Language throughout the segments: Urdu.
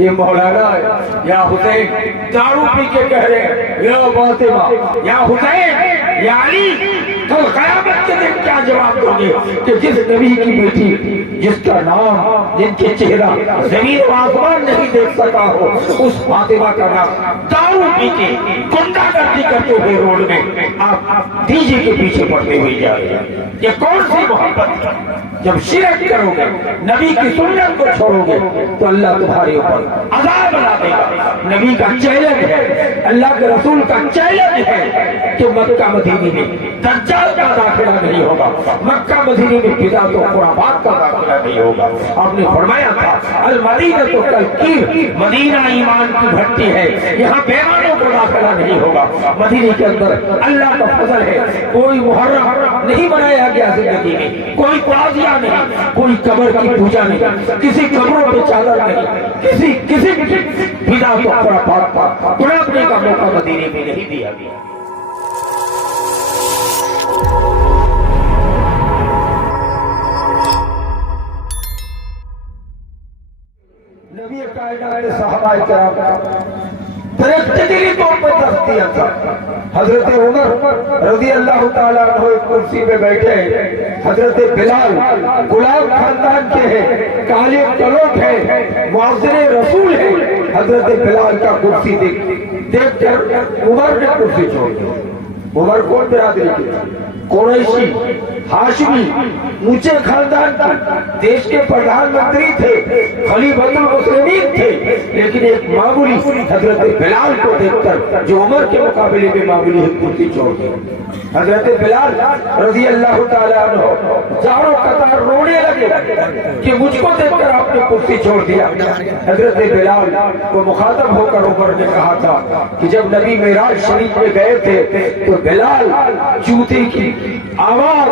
یہ مولانا ہے یا حسین دارو پی کے کہہ رہے ہیں یا فاطمہ یا حسین یا علی، تو قیامت کے دن کیا جواب دو گے کہ جس نبی کی بیٹی جس کا نام جن کے چہرہ زمین و آسمان نہیں دیکھ سکا ہو، اس فاطمہ کا نام دارو پی کے گنڈا گردی کرتے ہوئے روڈ میں آپ ڈی جے کے پیچھے پڑتے ہوئے جا رہے ہیں؟ یہ کون سی محبت ہے؟ جب شرک کرو گے، نبی کی سنت کو چھوڑو گے تو اللہ تمہارے اوپر عذاب بنا دے گا۔ نبی کا چیلنج ہے، اللہ کے رسول کا چیلنج ہے کہ مکہ مدینے میں دجال کا داخلہ نہیں ہوگا، مکہ مدینے میں بدعت و خرافات کا داخلہ نہیں ہوگا۔ آپ نے فرمایا تھا المدینہ تو تلقیر، مدینہ ایمان کی بھٹی ہے، یہاں بیمانوں کو داخلہ نہیں ہوگا۔ مدینے کے اندر اللہ کا فضل ہے، کوئی محرم نہیں بنایا گیا زندگی میں، کوئی تعزیہ نہیں، کوئی قبر کی پوجا نہیں، کسی قبروں پہ چادر نہیں، کسی بدعت و خرافات کا پڑھنے کا موقع مدینے میں نہیں دیا گیا۔ نبی کائنات صحابہ کرام پریکٹیکلی طور پر تختیہ تھا۔ حضرت عمر رضی اللہ تعالیٰ عنہ ایک کرسی پہ بیٹھے، حضرت بلال غلام خاندان کے ہیں، کالے کلوٹ ہیں، معاذر رسول ہیں، حضرت بلال کا کرسی دیکھ کر عمر نے کرسی چھوڑ دی۔ عمر کون برادری کی؟ قریشی، ہاشمی، اونچے خاندان کی، دیش کے پردھان منتری تھے، خلیفۃ المسلمین تھے، لیکن ایک معمولی حضرت بلال کو دیکھ کر جو عمر کے مقابلے میں معمولی کرسی چھوڑ دی۔ حضرت بلال رضی اللہ تعالیٰ عنہ چاروں قطار رونے لگے کہ مجھ کو دیکھ کر آپ نے کرسی چھوڑ دیا۔ حضرت بلال کو مخاطب ہو کر عمر نے کہا تھا کہ جب نبی معراج شریف میں گئے تھے تو بلال جوتے کی آواز،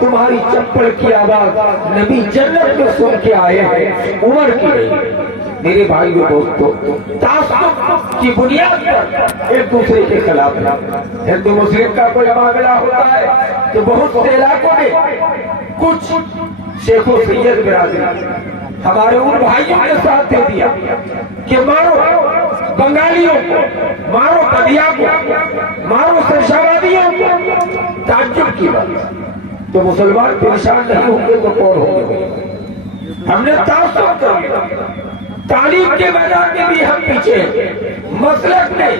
تمہاری چپل کی آواز نبی جنت میں سن کے آئے ہیں، عمر کی نہیں۔ میرے بھائی و دوستو، تعصب کی بنیاد پر ایک دوسرے کے خلاف ہندو مسلم کا کوئی معاملہ ہوتا ہے تو بہت سے علاقوں میں کچھ شیخ و سید برادری ہمارے ان بھائیوں کے ساتھ دے دیا کہ مارو بنگالیوں کو، مارو بدیا کو، مارو سرشاوادیوں کو۔ تعجب کی بات، تو مسلمان پریشان نہیں ہوں گے تو کون ہوں گے؟ ہم نے تعصب کر دیا، تعلیم کے میدان میں بھی ہم پیچھے، مسلک میں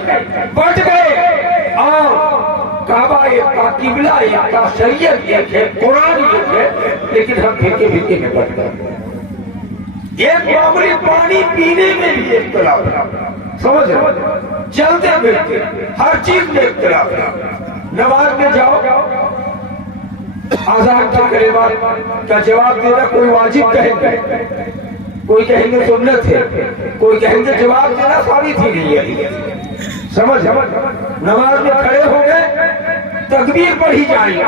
بٹ گئے، اور کعبہ کا قبلہ کا شریعت ایک ہے، قرآن ایک ہے، لیکن ہم پھرکے پھرکے میں بٹ گئے۔ ایک معمولی پانی پینے میں بھی اختلاف ہے، سمجھ رہے؟ چلتے پھرتے ہر چیز میں اختلاف ہے۔ نماز میں جاؤ، آزان کے کلمات کا جواب دینا کوئی واجب کہیں گے، کوئی کہیں گے سنت ہے، کوئی کہیں گے جواب دینا ثابت ہی نہیں ہے۔ سمجھ، نماز میں کھڑے ہو گئے، تکبیر پڑھی جائے،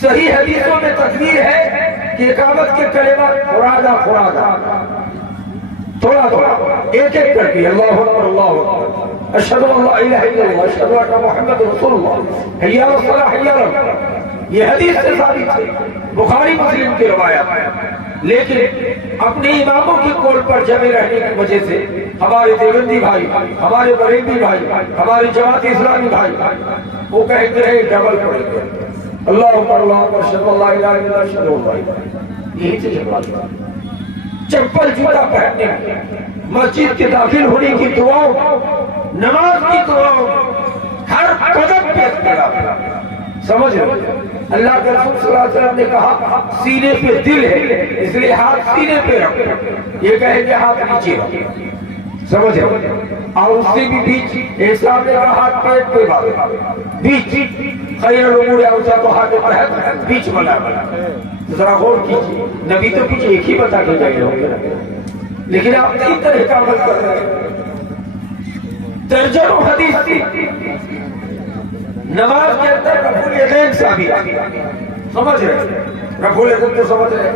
صحیح حدیثوں میں تکبیر ہے کہ اقامت کے کلمات فرادہ تھوڑا ایک ایک کر کے اللہ اکبر اللہ اکبر، اشہد ان لا الہ الا اللہ، اشہد ان محمد رسول اللہ، حی علی الصلاۃ حی علی الفلاح، یہ حدیث سے ثابت ہے، بخاری مسلم کی روایت۔ لیکن اپنے اماموں کی قول پر جمے رہنے کی وجہ سے ہمارے دیوبندی بھائی، ہمارے بریلوی بھائی، ہماری جماعت اسلامی بھائی وہ کہتے ہیں ڈبل پڑھیں گے، اللہ اکبر اللہ اکبر، اشہد ان لا الہ الا اللہ، اشہد ان لا الہ الا اللہ۔ یہی چیز بات ہے، چپل جوتا پہننے، مسجد کے داخل ہونے کی دعاؤں، نماز کی دعاؤں، ہر قدم پہ اختلاف ہے۔ سمجھ رہے؟ اللہ کے رسول صلی اللہ علیہ وسلم نے کہا سینے پہ دل ہے، اس لیے ہاتھ سینے پہ رکھو، یہ کہیں گے ہاتھ نیچے رکھو۔ سمجھ رہے؟ اور اس سے بھی بیچ، اسلام نے کہا ہاتھ پیٹ پہ باندھو، بیچ خیر الامور اوسطها کو تحت بیچ بنا ذرا غور کیجیے، نبی تو کچھ ایک ہی بتا کے گئے ہوں، لیکن آپ تین طرح کا عمل کر رہے ہیں۔ درجنوں حدیث تھی نماز کے اندر رفع الیدین ثابت، سمجھ رہے؟ رفع الیدین تو سمجھ رہے؟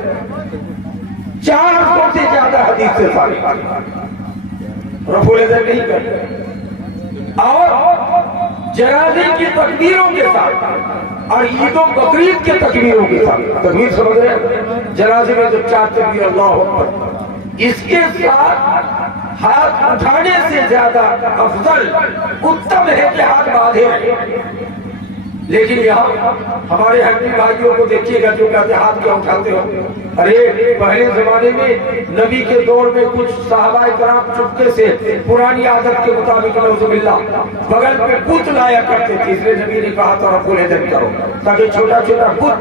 400 سے زیادہ حدیث سے ثابت، رفع الیدین نہیں کرتے، اور جنازے کی تکبیروں کے ساتھ اور عید و بقرعید کے تکبیروں کے ساتھ۔ تکبیر سمجھ رہے ہیں؟ جنازے میں جو 4 تکبیر اللہ اکبر، اس کے ساتھ ہاتھ اٹھانے سے زیادہ افضل اتم ہے کہ ہاتھ باندھے رہے. لیکن یہاں ہمارے ہنڈی بھائیوں کو دیکھیے گا جو کہتے ہاتھ کیا اٹھاتے ہو. ارے پہلے زمانے میں نبی کے دور میں کچھ صحابہ کرام چپکے سے پرانی عادت کے مطابق نعوذ باللہ بغل پہ بت لایا کرتے تھے. اس لیے نبی نے کہا تھا رب العزت کرو تاکہ چھوٹا چھوٹا بت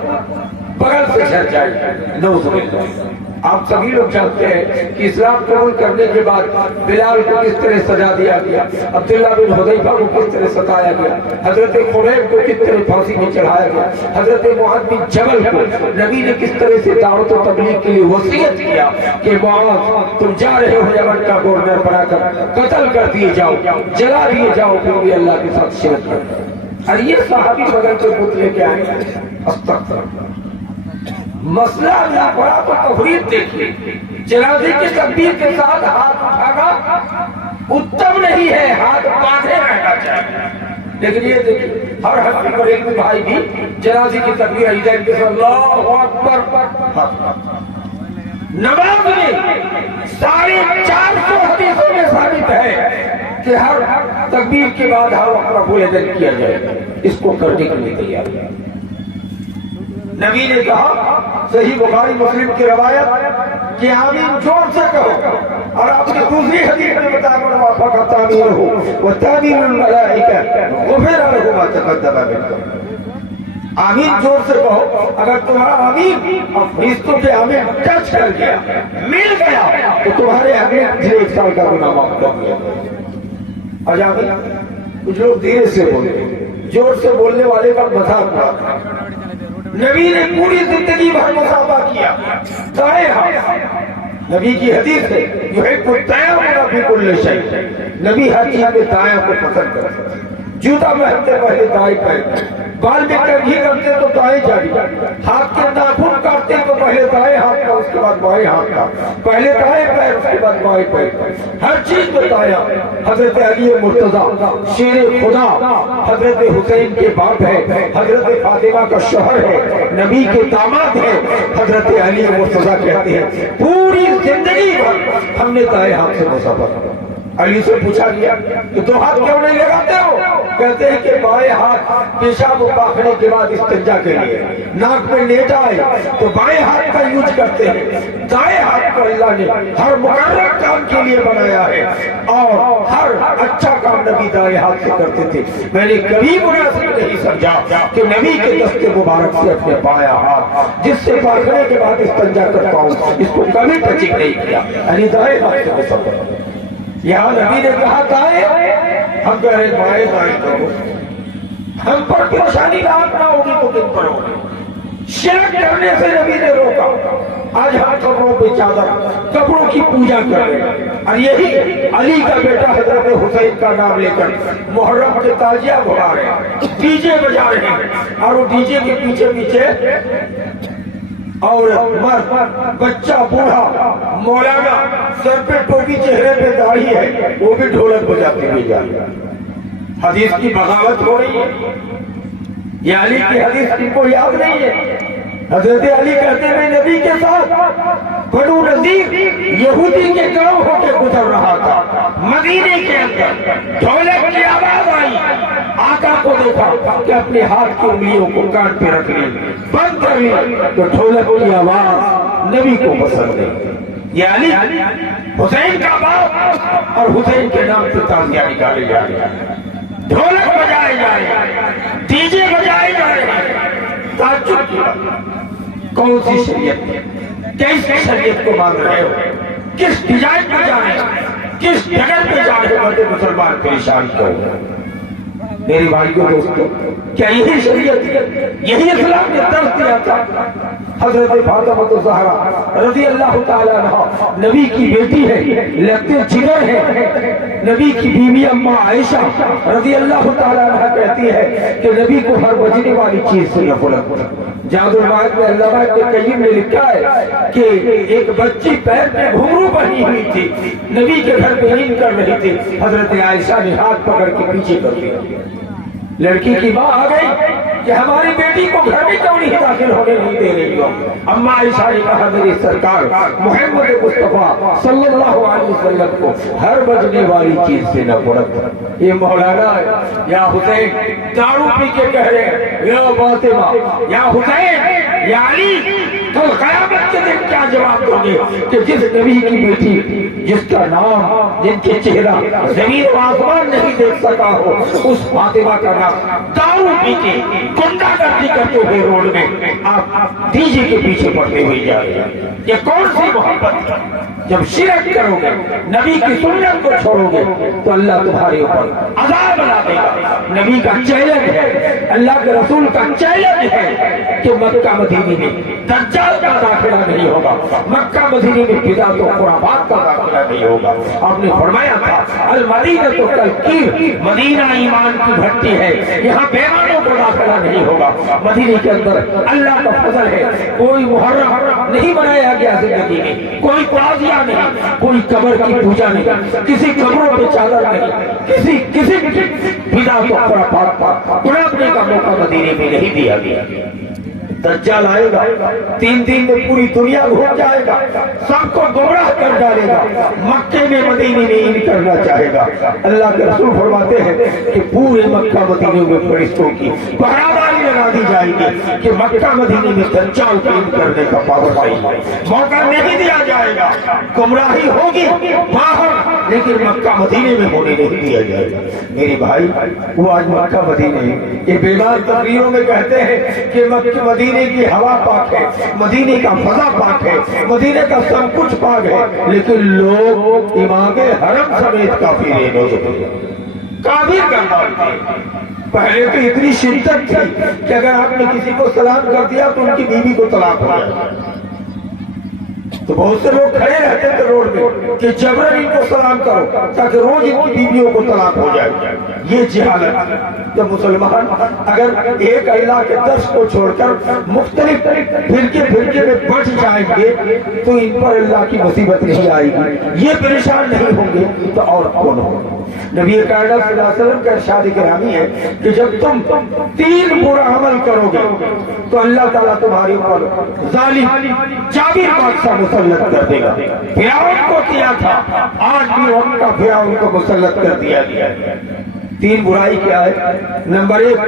بغل سے جھڑ جائے. نعوذ باللہ. آپ سبھی لوگ جانتے ہیں کہ اسلام قبول کرنے کے بعد بلال کو کس طرح سجا دیا گیا, عبداللہ بن حذیفہ کو کس طرح ستایا گیا, حضرت خبیب کو کس طرح پھانسی میں چڑھایا گیا, حضرت معاذ بن جبل کو نبی نے کس طرح سے دعوت و تبلیغ کے لیے وصیت کیا کہ معاذ تم جا رہے ہو یمن کا گورنر بنا کر قتل کر دیے جاؤ, جلا دیے جاؤ, پھر بھی اللہ کے ساتھ شرک کر. اور یہ صحابی بغل سے بت لے کے آئے. استغفر اللہ. مسئلہ اللہ بڑا تو تفریق دیکھیے. جنازے کی تکبیر کے ساتھ ہاتھ اٹھانا اتم نہیں ہے, ہاتھ باندھے رہنا چاہیے. لیکن یہ دیکھیے ہر ہفتے پر ایک بھائی بھی جنازے کی تکبیر عیدین کے ساتھ اللہ اکبر. نماز میں 450 حدیثوں میں ثابت ہے کہ ہر تکبیر کے بعد ہر وقت رفع الیدین کیا جائے. اس کو کرنے کے لیے تیار ہے. نبی نے کہا صحیح بخاری مسلم کی روایت کہ آمین زور سے کہو, اور آپ نے دوسری حدیث میں بتایا من وافق تعمیرہ وتعمیر الملائکہ غفر لہ ما تقدم من ذنبہ. آمین زور سے کہو. اگر تمہارا آمین اور فرشتوں کے آمین ٹچ کر گیا, مل گیا, تو تمہارے آمین 1 سال کا گناہ معاف کر دیا. اور آمین کچھ لوگ دھیرے سے بولے, زور سے بولنے والے کا مذاق اڑاتے ہیں. نبی نے پوری زندگی بھر مصافحہ کیا. دائیں ہاتھ نبی کی حدیث ہے یحب التیمم فی کل شیء. نبی ہر چیز میں دایاں کو پسند کرتے ہیں. جوتا پہنتے پہلے دائیں پہنتے, بال میں کنگھی کرتے تو دائیں جاری, ہاتھ کے ناخن کاٹتے تو پہلے دائیں ہاتھ کا, اس کے بعد بائیں ہاتھ کا, پہلے دائیں پیر اس کے بعد بائیں پیر, ہر چیز بتایا. حضرت علی مرتضی شیر خدا حضرت حسین کے باپ ہے, حضرت فاطمہ کا شوہر ہے, نبی کے داماد ہے. حضرت علی مرتضی کہتے ہیں پوری زندگی بھر ہم نے دائیں ہاتھ سے مصافحہ کیا. علی سے پوچھا گیا کہ 2 ہاتھ کیوں نہیں لگاتے ہو؟ کہتے ہیں کہ بائیں ہاتھ پیشاب و پاخنے کے بعد استنجا کے لیے, ناک میں لیٹ آئے تو بائیں ہاتھ کا یوز کرتے ہیں. دائیں ہاتھ کو اللہ نے ہر مقرر کام کے لیے بنایا ہے, اور ہر اچھا کام نبی دائیں ہاتھ سے کرتے تھے. میں نے کبھی مناسب نہیں سمجھا کہ نبی کے دست مبارک سے اپنے بائیں ہاتھ جس سے پاخنے کے بعد استنجا کر پاؤں اس کو کبھی ٹچنگ نہیں کیا. یعنی دائیں ہاتھ سے مصافحہ. یہاں نبی نے کہا دائیں, ہم کہہ رہے بائیں دائیں کرو. ہم پر پریشانی لاحق نہ ہوگی تو کن پر ہوگی. شرک کرنے سے نبی نے روکا. آج ہم قبروں پہ چادر, قبروں کی پوجا کر رہے ہیں, اور یہی علی کا بیٹا حضرت حسین کا نام لے کر محرم کے تازیہ بھگا رہے ہیں, ڈی جے بجا رہے ہیں, اور وہ ڈی جے کے پیچھے پیچھے اور مرد, بچہ, بوڑھا, مولانا, سر پہ ٹوپی, چہرے پہ داڑھی ہے, وہ بھی ڈھولک بجاتے ہوئے جا رہے ہیں. حدیث کی بغاوت ہو رہی ہے. یہ علی کی حدیث ان کو یاد نہیں ہے. حضرت علی کہتے ہیں نبی کے ساتھ بنو نذیر یہودی کے گروہ ہو کے گزر رہا تھا. مدینے کے اندر ڈھولک کی آواز آئی, آقا کو دیکھا کہ اپنے ہاتھ کی انگلیوں کو کان پہ رکھ لی, بند کر لی, تو ڈھولک کی آواز نبی کو پسند ہے. یہ علی حسین کا باپ, اور حسین کے نام سے تازیہ نکالے جا رہے ہیں, ڈھولک بجائے جا رہے ہیں, ڈی جے بجائے جا رہے ہیں. تعجب کیا, کون سی شریعت, کیسی شریعت کو مان رہے ہو, کس ڈیزائن پہ جا رہے ہیں, کس جگہ پہ جا رہے ہیں؟ مسلمان پریشان کیوں؟ میری بھائیوں دوستوں, کیا یہی شریعت, یہی اسلام نے درس دیا تھا؟ حضرت فاطمہ الزہرا رضی اللہ تعالیٰ عنہ نبی کی بیٹی ہے, لگتے جگر ہے. نبی کی بیوی اماں عائشہ رضی اللہ تعالیٰ عنہ کہتی ہے کہ نبی کو ہر بجنے والی چیز سے نفرت. جاد المعاد میں علامہ ابن قیم نے لکھا ہے کہ ایک بچی پیر پہ گھنگرو بنی ہوئی تھی, نبی کے گھر پہ نیند کر رہی تھی. حضرت عائشہ نے ہاتھ پکڑ کے پیچھے کر دیا. لڑکی کی ماں آ گئی, کہ ہماری بیٹی کو گھر میں کیوں نہیں داخل ہونے نہیں دے رہی ہو؟ اما عائشہ نے کہا میری سرکار محمد مصطفیٰ صلی اللہ علیہ وسلم کو ہر بجنے والی چیز سے نفرت۔ یہ مولانا ہے یا حسین دارو پی کے کہہ رہے ہیں یا فاطمہ یا حسین یا علی، کل قیامت کے دن کیا جواب دو گے کہ جس نبی کی بیٹی جس کا نام جن کے چہرہ زمین و آسمان نہیں دیکھ سکا ہو اس فاطمہ کا نام دارو پی کے گنڈا گردی کرتے ہوئے روڈ میں آپ ڈی جے کے پیچھے پڑتے ہوئے جا رہے ہیں؟ یہ کون سی محبت ہے؟ جب شرک کرو گے نبی کی سنت کو چھوڑو گے تو اللہ تمہارے اوپر عذاب بنا دے گا۔ نبی کا چیلنج ہے، اللہ کے رسول کا چیلنج ہے کہ مکہ مدینے میں دجال کا داخلہ نہیں ہوگا، مکہ مدینے میں بدعت و خرافات کا داخلہ نہیں ہوگا۔ آپ نے فرمایا تھا المدینہ تو کلکیر، مدینہ ایمان کی بھٹی ہے، یہاں بیماروں کو داخلہ نہیں ہوگا۔ مدینے کے اندر اللہ کا فضل ہے، کوئی محرم نہیں بنایا گیا زندگی میں، کوئی تعزیہ نہیں، کوئی قبر کی پوجا نہیں، کسی قبروں پہ چادر نہیں، کسی بدعت و خرافات کا بنانے کا موقع مدینے میں نہیں دیا گیا۔ دجال آئے گا، 3 دن میں پوری دنیا گھوم جائے گا، سب کو گمراہ کر ڈالے گا، مکے میں مدینے میں ان کرنا چاہے گا۔ اللہ کے رسول فرماتے ہیں کہ پورے مکہ مدینے میں فرشتوں کی پہراداری لگا دی جائے گی کہ مکہ مدینے میں دجال کو ان کرنے کا پابندی موقع نہیں دیا جائے گا۔ گمراہی ہوگی باہر لیکن مکہ مدینے میں ہونے نہیں دیا جائے گا۔ میرے بھائی وہ آج مکہ مدینے یہ بیمار تقریروں میں کہتے ہیں کہ مکہ مدینے کی ہوا پاک ہے، مدینے کا فضا پاک ہے، مدینے کا سب کچھ پاک ہے، لیکن لوگ امام حرم سمیت کافر کرنا تھے۔ پہلے تو اتنی شدت تھی کہ اگر آپ نے کسی کو سلام کر دیا تو ان کی بیوی کو طلاق ہو جائے، تو بہت سے لوگ کھڑے رہتے تھے روڈ میں کہ جبرن ان کو سلام کرو تاکہ روز ان کی بیویوں کو طلاق ہو جائے۔ یہ جہالت۔ جب مسلمان اگر ایک اللہ کے درس کو چھوڑ کر مختلف فرقے میں بٹ جائیں گے تو ان پر اللہ کی مصیبت نہیں آئے گی، یہ پریشان نہیں ہوں گے تو اور کون ہوگا؟ نبی کائنات صلی اللہ علیہ وسلم کا ارشاد گرامی ہے کہ جب تم 3 برا عمل کرو گے تو اللہ تعالیٰ تمہارے اوپر ظالم جابر بادشاہ مسلط کر دے گا۔ فرعون کو کیا تھا، آج بھی ان کا فرعون کو مسلط کر دیا گیا۔ 3 برائی کیا ہے؟ نمبر 1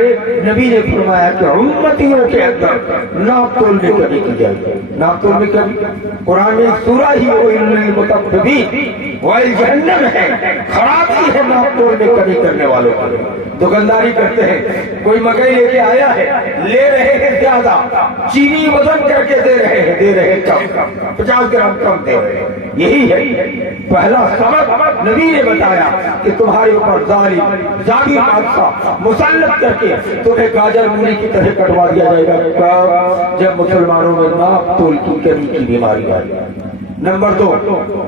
نبی نے فرمایا کہ امتیوں کے اندر ناپ تول میں کمی کی جائے۔ ناپ تول میں کمی قرآن میں ایک سورہ ہی المطففین والجہنم ہے، خرابی ہے ناپ تول میں کمی کرنے والوں کو۔ دکانداری کرتے ہیں، کوئی مکئی لے کے آیا ہے، لے رہے ہیں زیادہ، چینی وزن کر کے دے رہے ہیں کم، 50 گرام کم دے رہے ہیں۔ یہی ہے پہلا سبب نبی نے بتایا کہ تمہارے اوپر ظالم جابر بادشاہ مسلط کر کے تمہیں گاجر مولی کی طرح کٹوا دیا جائے گا جب مسلمانوں میں ناپ تول کی کمی کی بیماری آئی۔ نمبر 2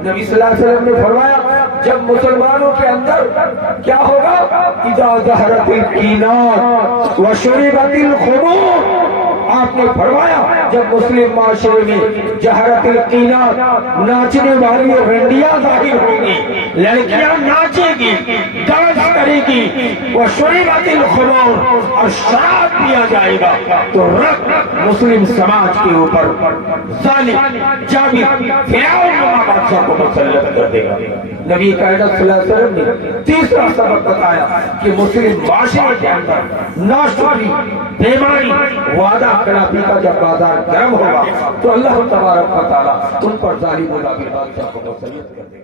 نبی صلی اللہ علیہ وسلم نے فرمایا جب مسلمانوں کے اندر کیا ہوگا؟ اذا ظہرت الکینات وشربت الخمور۔ آپ نے فرمایا جب مسلم معاشرے میں جہرت القینات ناچنے والی رنڈیاں ظاہر ہوں گی، لڑکیاں ناچے گی، ڈانس کرے گی، وشربت الخمور اور شراب پیا جائے گا تو رب مسلم سماج کے اوپر ظالم جابر فرعون نما بادشاہ کو مسلط کر دے گا۔ نبی کائنات صلی اللہ علیہ وسلم نے تیسرا سبب بتایا کہ مسلم معاشرے کے اندر ناشکری، بیماری، وعدہ خلافی کا جب بازار گرم ہوگا تو اللہ تبارک و تعالیٰ ان پر ظالم و جابر بادشاہ کو مسلط کر دے گا۔